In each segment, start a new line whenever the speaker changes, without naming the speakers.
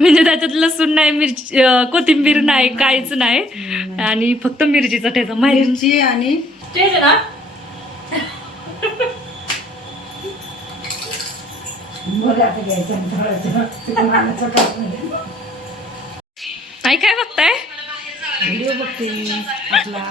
म्हणजे त्याच्यात लसूण नाही मिरची कोथिंबीर नाही काहीच नाही. आणि फक्त मिरचीचा ठेचा.
मिरची आणि.
आई काय बघताय?
व्हिडिओ बघते आपला.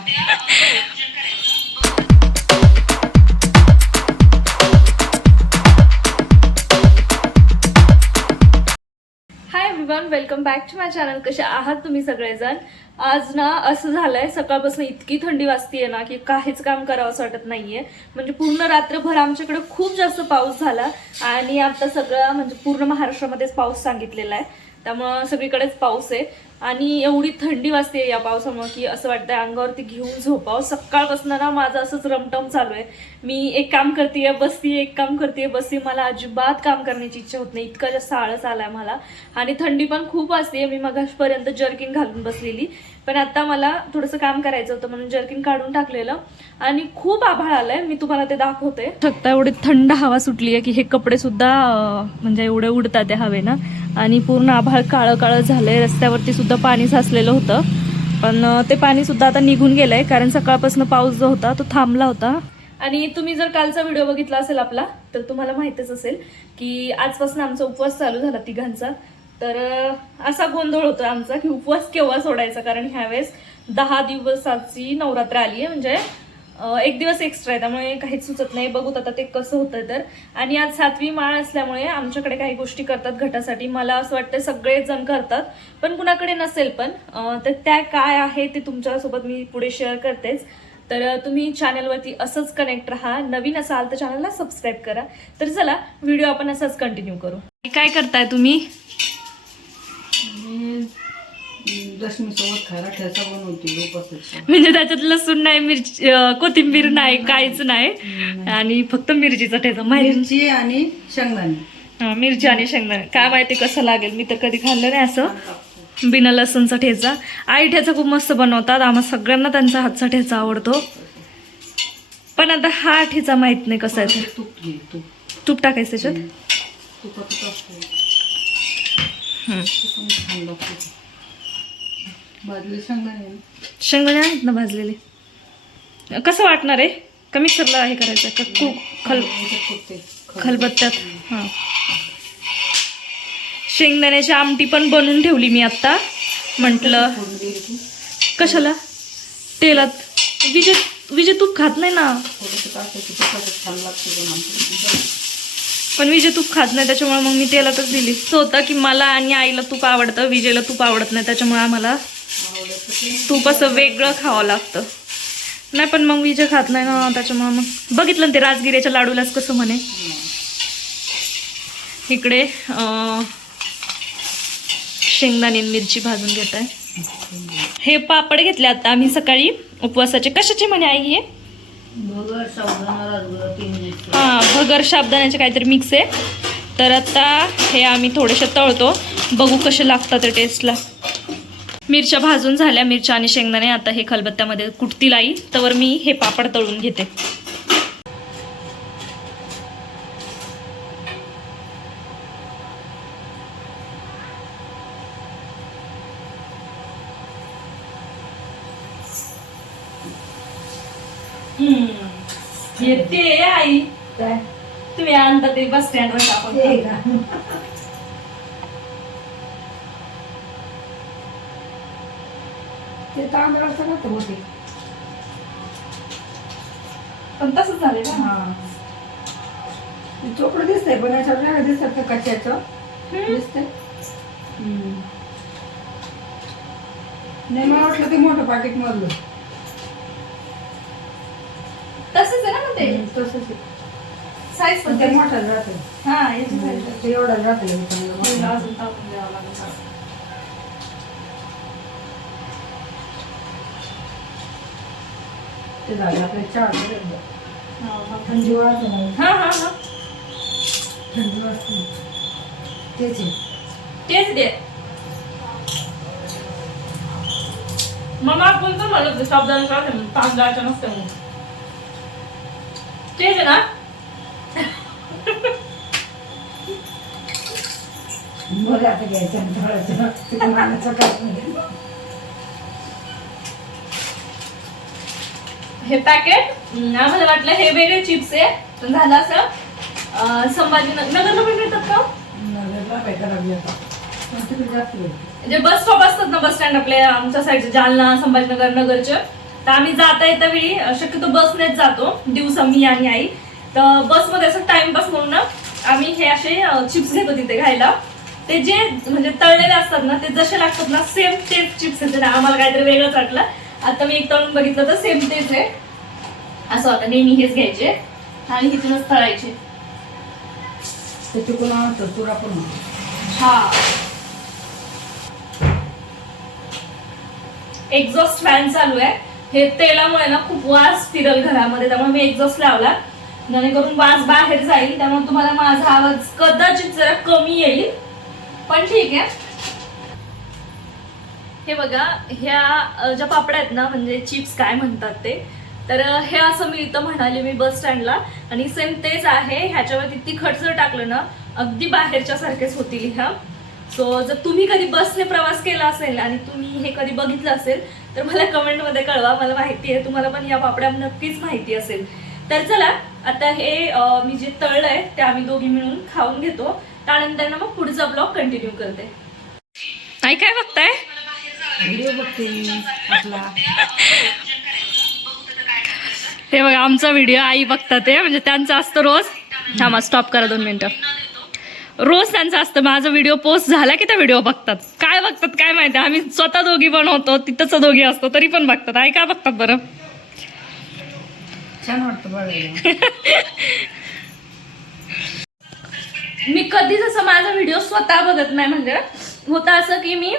Everyone welcome back to my channel कसे आहात तुम्ही सगळेजण? आज ना असं झालंय सकाळपासून इतकी थंडी वाजतीये ना की काहीच काम करावं असं वाटत नाहीये. म्हणजे पूर्ण रात्रभर आमच्याकडे खूप जास्त पाऊस झाला आणि आता सगळं म्हणजे पूर्ण महाराष्ट्रामध्येच पाऊस सांगितलेला आहे. त्यामुळं सगळीकडेच पाऊस आहे. आणि एवढी थंडी वाजते या पावसामुळे की असं वाटतंय अंगावरती घेऊन झोपाव. सकाळपासून ना माझं असंच रमटम चालू आहे. मी एक काम करते बसते एक काम करते बसते मला अजिबात काम करण्याची इच्छा होत नाही. इतका जास्त आळस आलाय मला. आणि थंडी पण खूप असते मी मगाशपर्यंत जर्किन घालून बसलेली. पण आता मला थोडंसं काम करायचं होतं म्हणून जर्किन काढून टाकलेलं. आणि खूप आभाळ आलंय. मी तुम्हाला ते दाखवते. शकता एवढी थंड हवा सुटली आहे की हे कपडे सुद्धा म्हणजे एवढे उडतात त्या हवेनं. आणि पूर्ण आभाळ काळं काळं झालंय. रस्त्यावरती सुद्धा पाणी साचलेलं होतं. पण ते पाणी सुद्धा आता निघून गेलंय कारण सकाळपासून पाऊस जो होता तो थांबला होता. आणि तुम्ही जर कालचा व्हिडिओ बघितला असेल आपला तर तुम्हाला माहितच असेल की आजपासून आमचा उपवास चालू झाला तिघांचा. तर असा गोंधळ होता आमचा की उपवास केव्हा सोडायचा? कारण ह्यावेळेस दहा दिवसाची नवरात्र आली आहे म्हणजे एक दिवस एक्स्ट्रा आहे त्यामुळे काहीच सुचत नाही. बघूत आता ते कसं होतं तर. आणि आज सातवी माळ असल्यामुळे आमच्याकडे काही गोष्टी करतात घटासाठी. मला असं वाटतं सगळेच जण करतात पण कुणाकडे नसेल पण. तर त्या काय आहे ते तुमच्यासोबत मी पुढे शेअर करतेच. तर तुम्ही चॅनलवरती असंच कनेक्ट राहा. नवीन असाल तर चॅनलला सबस्क्राईब करा. तर चला व्हिडिओ आपण असाच कंटिन्यू करू. काय करताय तुम्ही?
खायला ठेचा बनवते
म्हणजे त्याच्यात लसूण नाही मिरची अं, कोथिंबीर नाही काहीच नाही. आणि फक्त मिरचीचा ठेचा माहिती
मिरची आणि शेंगदाणे.
हा, मिरची आणि शेंगदाणे. काय माहिती कसं लागेल मी तर कधी खाल्लं नाही असं. बिना लसूणचा ठेचा. आई ठेचा खूप मस्त बनवतात. आम्हा सगळ्यांना त्यांचा हातचा ठेचा आवडतो. पण आता हा ठेचा माहीत नाही कसा आहे ते.
तूप घे तूप.
तूप टाकायचं त्याच्यात?
तुपाचं टाकते
हम्म.
ते पण छान लागते. भाजले शेंगदाणे.
आहेत ना भाजलेले? कसं वाटणार आहे? का मिक्सरला हे करायचं का कूक खल. खलबत्त्यात? हां. शेंगदाण्याची आमटी पण बनवून ठेवली मी आत्ता. म्हटलं कशाला? तेलात. विजय विजय तूप खात नाही ना?
पण
विजय तूप खात नाही त्याच्यामुळे मग मी तेलातच दिली. होतं की मला आणि आईला तूप आवडतं विजयला तूप आवडत नाही त्याच्यामुळे आम्हाला तूप असं वेगळं खावं लागतं. नाही पण मग विजय खात नाही ना त्याच्यामुळे मग बघितलं ते राजगिऱ्याच्या लाडूलाच कसं म्हणे. इकडे शेंगदाणे मिरची भाजून घेत आहे. हे पापड घेतले आता आम्ही सकाळी. उपवासाचे कशाचे म्हणे आई हे? हा भगर शाबदाण्याचे काहीतरी मिक्स आहे. तर आता हे आम्ही थोडेसे तळतो. बघू कसे लागतात ते टेस्टला मिरच्या भाजून झाल्या. मिरच्या आणि शेंगदाणे आता हे खलबत्त्यामध्ये कुटतील आई. तर मी हे पापड तळून घेते. येते आई.
काय?
तुम्ही आणता ते बस स्टँडवर आपण
ते का तांदळाचं ना होते
पण तसंच झाले ना.
हा. चोपडं दिसतंय पण याच्यात वेगळं दिसत नाही कच्च्याचं दिसतंय. हम्म. नाही मला वाटलं ते मोठं पाकिट मधलं.
तसंच आहे ना मग ते?
तसंच आहे.
साईज
पण ते मोठं राहतं
हा याची
ते एवढं राहतं
अजून टाकून द्यावं लागेल.
ते झालं आपल्या चहा थंडी
हा, हा.
वाजते ना थंडी वाजते तेच आहे
तेच दे मग आपण तर म्हणत होते, साबुदाणा काय म्हणून तांदळाच्या नसते म्हणून तेच ना
मग आता घ्यायचं थोडंसं मानाचं काय
हे पॅकेट आम्हाला वाटलं हे वेगळे चिप्स आहे. पण झालं असं. संभाजीनगर नगरला पण मिळतात का?
नगरला भेटायला लागली आता. पण तिकडे जास्त भेटते.
जे बस स्टॉप असतात ना बस स्टँड आपले आमच्या साईडचे जालना संभाजीनगर नगरचे. तर आम्ही जाता येता वेळी अं, शक्यतो बसनेच जातो. दिवसा मी आणि आई. तर बसमध्ये असं टाइमपास म्हणून ना आम्ही हे असे चिप्स घेतो तिथे खायला. ते जे म्हणजे तळलेले असतात ना ते जसे लागतात ना सेम तेच चिप्स आहेत ना आम्हाला काहीतरी वेगळंच वाटलं. आता मी एक तळून बघितलं तर सेम तेच आहे. असं होतं नेहमी हेच घ्यायचे. आणि इथूनच तळायचे.
ते चुकून आवडतं तुरा पण.
हा. एक्झॉस्ट फॅन चालू आहे. हे तेलामुळे ना खूप वास फिरल घरामध्ये त्यामुळे मी एक्झॉस्ट लावला. जेणेकरून वास बाहेर जाईल त्यामुळे तुम्हाला माझा आवाज कदाचित जरा कमी येईल. पण ठीक आहे. हे बघा ह्या ज्या पापड्या आहेत ना म्हणजे चिप्स काय म्हणतात ते तर हे असं मिळतं म्हणाले मी बस स्टँडला. आणि सेम तेच आहे ह्याच्यावरती तिखट जर टाकलं ना अगदी बाहेरच्या सारखेच होतील ह्या. सो जर तुम्ही कधी बसने प्रवास केला असेल आणि तुम्ही हे कधी बघितलं असेल तर मला कमेंटमध्ये कळवा मला माहिती आहे तुम्हाला पण या पापड्या नक्कीच माहिती असेल. तर चला आता हे मी जे तळलंय ते आम्ही दोघी मिळून खाऊन घेतो. त्यानंतर ना मग पुढचा ब्लॉग कंटिन्यू करते. काय बघताय?
व्हिडिओ बघते आपला.
हे बघा आमचा व्हिडिओ आई बघतात ते. म्हणजे त्यांचं असतं रोज. थांबा स्टॉप करा दोन मिनिटं. रोज त्यांचं असतं. माझा व्हिडिओ पोस्ट झाला की त्या व्हिडिओ बघतात. काय बघतात काय माहिती? आम्ही स्वतः दोघी बनवतो तिथंच दोघी असतो तरी पण बघतात. आई काय बघतात बरं?
छान वाटतं बघायला.
मी कधीच असं माझा व्हिडिओ स्वतः बघत नाही म्हणजे होतं असं की मी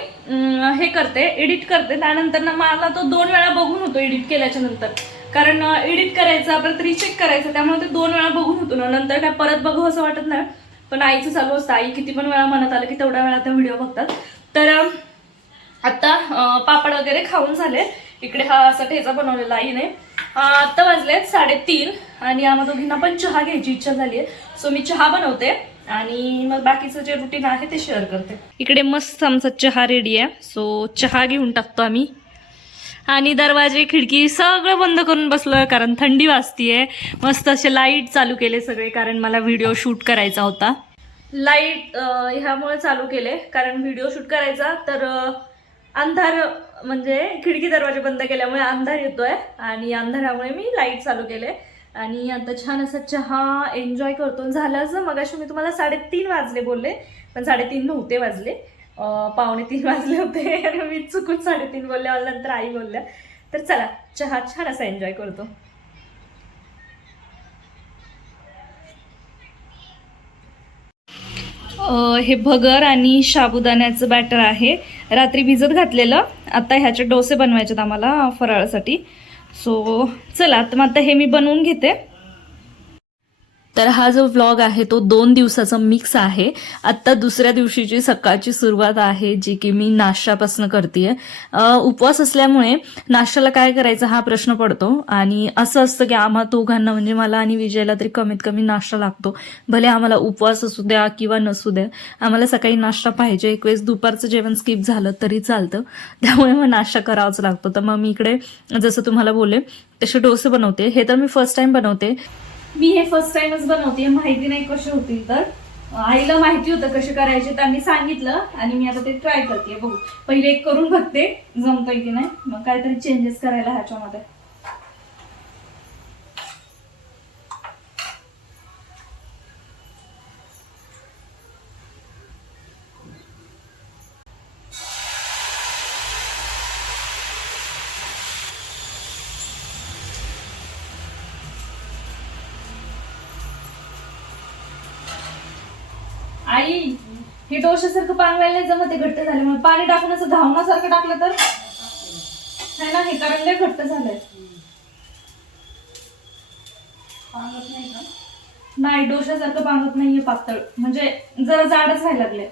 हे करते एडिट करते. त्यानंतर ना मला तो दोन वेळा बघून होतो एडिट केल्याच्यानंतर. कारण एडिट करायचं परत रिचेक करायचं त्यामुळे ते दोन वेळा बघून होतो ना. नंतर काय परत बघू असं वाटत नाही. पण आईचं चालू असतं. आई किती पण वेळा मनात आलं की तेवढ्या वेळा त्या व्हिडिओ बघतात. तर आत्ता पापड वगैरे खाऊन झाले. इकडे हा असा ठेचा बनवलेला आईने. आत्ता वाजले साडेतीन आणि आम्हा दोघींना पण चहा घ्यायची इच्छा झाली आहे सो मी चहा बनवते. आणि मग बाकीचं जे रुटीन आहे ते शेअर करते. इकडे मस्त आमचा चहा रेडी आहे. सो चहा घेऊन टाकतो आम्ही. आणि दरवाजे खिडकी सगळं बंद करून बसलोय कारण थंडी वाजतीये. मस्त असे लाइट चालू केले सगळे कारण मला व्हिडिओ शूट करायचा होता. लाइट ह्यामुळे चालू केले कारण व्हिडिओ शूट करायचा. तर अंधार म्हणजे खिडकी दरवाजे बंद केल्यामुळे अंधार येतोय. आणि अंधारामुळे मी लाइट चालू केले. आणि आता छान असा चहा एन्जॉय करतो. झालं मग अशी मी तुम्हाला साडेतीन वाजले बोलले पण साडेतीन नव्हते वाजले. पावणे तीन वाजले होते आणि मी चुकून साडेतीन बोलले मला नंतर आई बोलल्या तर चला चहा छान असा एन्जॉय करतो. हे भगर आणि साबुदाण्याचं बॅटर आहे. रात्री भिजत घातलेलं. आता ह्याचे डोसे बनवायचेत आम्हाला फराळासाठी. सो चला तर मग आता हे मी बनवून घेते. तर हा जो व्लॉग आहे तो दोन दिवसाचा मिक्स आहे. आत्ता दुसऱ्या दिवशीची सकाळची सुरुवात आहे जी की मी नाश्त्यापासून करते उपवास असल्यामुळे नाश्त्याला काय करायचा हा प्रश्न पडतो. आणि असं असतं की आम्हा दोघांना म्हणजे मला आणि विजयला तरी कमीत कमी नाश्ता लागतो. भले आम्हाला उपवास असू द्या किंवा नसू द्या आम्हाला सकाळी नाश्ता पाहिजे. एक वेळेस दुपारचं जेवण स्किप झालं तरी चालतं. त्यामुळे मग नाश्ता करावाच लागतो. तर मग मी इकडे जसं तुम्हाला बोलले तसे डोसे बनवते. हे तर मी फर्स्ट टाइम बनवते. मी हे फर्स्ट टाइमच बनवते माहिती नाही कसे होतील तर. आईला माहिती होतं कसे करायचे त्यांनी सांगितलं आणि मी आता ते ट्राय करते बघू. पहिले एक करून बघते जमतंय की नाही? मग काहीतरी चेंजेस करायला ह्याच्यामध्ये. आई हे डोशासारखं पांगवायला जमत ते घट्ट झाले मग पाणी टाकून असं धावण्यासारखं टाकलं तर? नाही ना हे कारण लय घट्ट झालंय. नाही डोशासारखं पांगत नाहीये पातळ. म्हणजे जरा जाडच व्हायला लागले.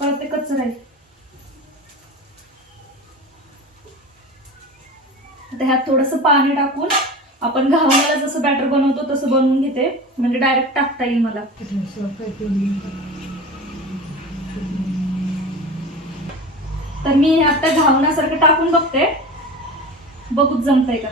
परत ते कच्च राहील. आता ह्यात थोडस पाणी टाकून आपण घावाला जसं बॅटर बनवतो तसं बनवून घेते. म्हणजे डायरेक्ट टाकता येईल मला. तर मी आता घावण्यासारखं टाकून बघते. बघूच जमतंय का?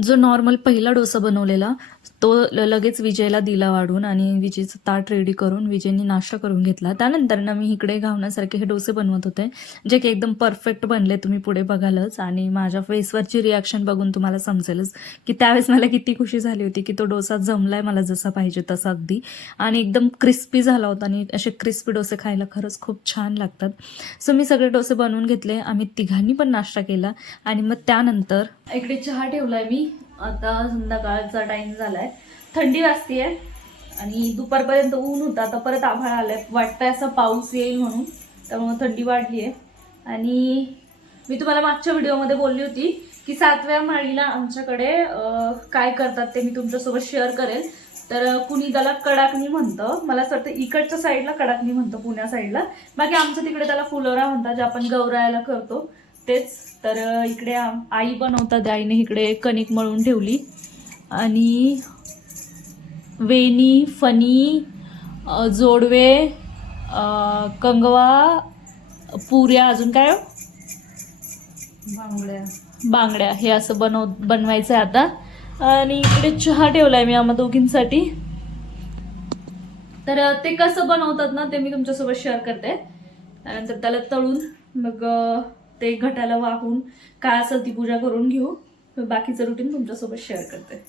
जो नॉर्मल पहिला डोसा बनवलेला तो ल- लगेच विजयला दिला वाढून आणि विजयचं ताट रेडी करून विजयनी नाश्ता करून घेतला. त्यानंतर ना मी इकडे घावण्यासारखे हे डोसे बनवत होते जे की एकदम परफेक्ट बनले तुम्ही पुढे बघालच. आणि माझ्या फेसवरची रिॲक्शन बघून तुम्हाला समजेलच की त्यावेळेस मला किती खुशी झाली होती की तो डोसा जमलाय मला जसा पाहिजे तसा अगदी. आणि एकदम क्रिस्पी झाला होता आणि असे क्रिस्पी डोसे खायला खरंच खूप छान लागतात. सो मी सगळे डोसे बनवून घेतले. आम्ही तिघांनी पण नाश्ता केला. आणि मग त्यानंतर इकडे चहा ठेवलाय मी. आता संध्याकाळचा टाइम झालाय. थंडी वाजतीये आणि दुपारपर्यंत ऊन होता. आता परत आभाळ आलाय. वाटतंय असं पाऊस येईल म्हणून. त्यामुळे थंडी वाढली आहे आणि मी तुम्हाला मागच्या व्हिडिओमध्ये बोलली होती की सातव्या माळीला आमच्याकडे काय करतात ते मी तुमच्यासोबत शेअर करेल. तर कुणी त्याला कडाकणी म्हणतं. मला असं वाटतं इकडच्या साईडला कडाकणी म्हणतं पुण्या साईडला बाकी आमच्या तिकडे त्याला फुलोरा म्हणतात जे आपण गौरायाला करतो. तेच. तर इकडे आई बनवतात आईने इकडे कणिक मळून ठेवली. आणि वेणी फणी अं, जोडवे कंगवा पुऱ्या अजून काय हो?
बांगड्या.
बांगड्या. हे असं बनव बनवायचं आहे आता. आणि इकडे चहा ठेवलाय मी आम्हा दोघींसाठी. तर ते कसं बनवतात ना ते मी तुमच्यासोबत शेअर करते. त्यानंतर त्याला तळून मग ते घटाला वाहून काय असेल ती पूजा करून घेऊ. बाकीचं रुटीन तुमच्यासोबत शेअर करते.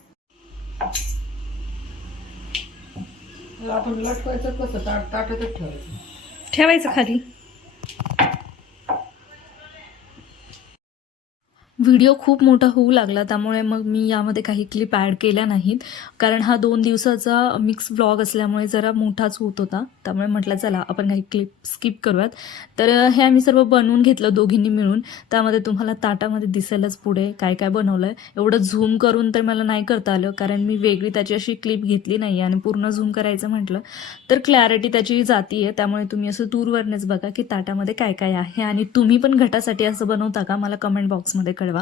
आपण कसं? ताट ताटातच ठेवायचं.
ठेवायचं खाली. व्हिडिओ खूप मोठा होऊ लागला त्यामुळे मग मी यामध्ये काही क्लिप ॲड केल्या नाहीत. कारण हा दोन दिवसाचा मिक्स व्लॉग असल्यामुळे जरा मोठाच होत होता. त्यामुळे म्हटलं चला आपण काही क्लिप स्किप करूयात. तर हे आम्ही सर्व बनवून घेतलं दोघींनी मिळून. त्यामध्ये तुम्हाला ताटामध्ये दिसेलच पुढे काय काय बनवलं आहे एवढं झूम करून तर मला नाही करता आलं कारण मी वेगळी त्याची अशी क्लिप घेतली नाही आणि पूर्ण झूम करायचं म्हटलं तर क्लॅरिटी त्याची जाती आहे त्यामुळे तुम्ही असं दूरवरनेच बघा की ताटामध्ये काय काय आहे आणि तुम्ही पण घटासाठी असं बनवता का? मला कमेंट बॉक्समध्ये कळवा.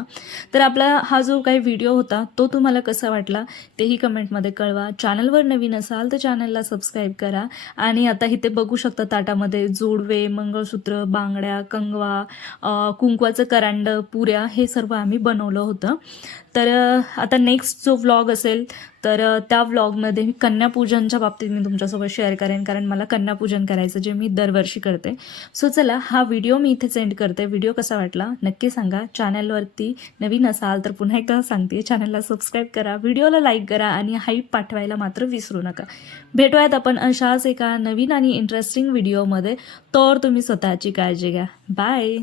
तर आपला हा जो काही व्हिडिओ होता तो तुम्हाला कसा वाटला तेही कमेंटमध्ये कळवा. चॅनलवर नवीन असाल तर चॅनलला सबस्क्राईब करा. आणि आता इथे बघू शकता ताटामध्ये जोडवे मंगळसूत्र बांगड्या कंगवा कुंकवाचं करांड पुऱ्या हे सर्व आम्ही बनवलं होतं. तर आता नेक्स्ट जो व्लॉग असेल तर त्या व्लॉगमध्ये मी कन्यापूजनच्या बाबतीत मी तुमच्यासोबत शेअर करेन कारण मला कन्यापूजन करायचं जे मी दरवर्षी करते. सो चला हा व्हिडिओ मी इथे सेंड करते. व्हिडिओ कसा वाटला? नक्की सांगा. चॅनलवरती नवीन असाल तर पुन्हा एकदा सांगते. चॅनलला सबस्क्राईब करा. व्हिडिओला लाईक करा आणि हाईप पाठवायला मात्र विसरू नका. भेटूयात आपण अशाच एका नवीन आणि इंटरेस्टिंग व्हिडिओमध्ये तर तुम्ही स्वतःची काळजी घ्या. बाय